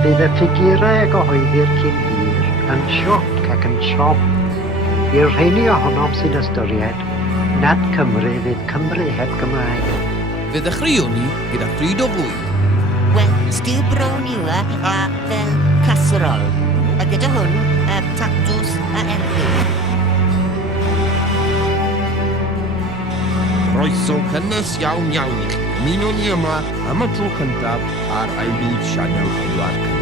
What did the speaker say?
bydd y ffigurau a gyhoeddir cyn hir yn sioc ac yn siom. I'r rheini ohonom sy'n ystyried, nad Cymru fydd Cymru heb Gymraeg. Fe ddechreuwn ni gyda pryd o fwyd. Wel, stiw brown yw a fel casserol. A gyda hwn, tatws a ergyd. Croeso cynnes iawn iawn i chi. Ymunwn ni yma am y tro cyntaf ar aelwyd Sianel 4 Cymru.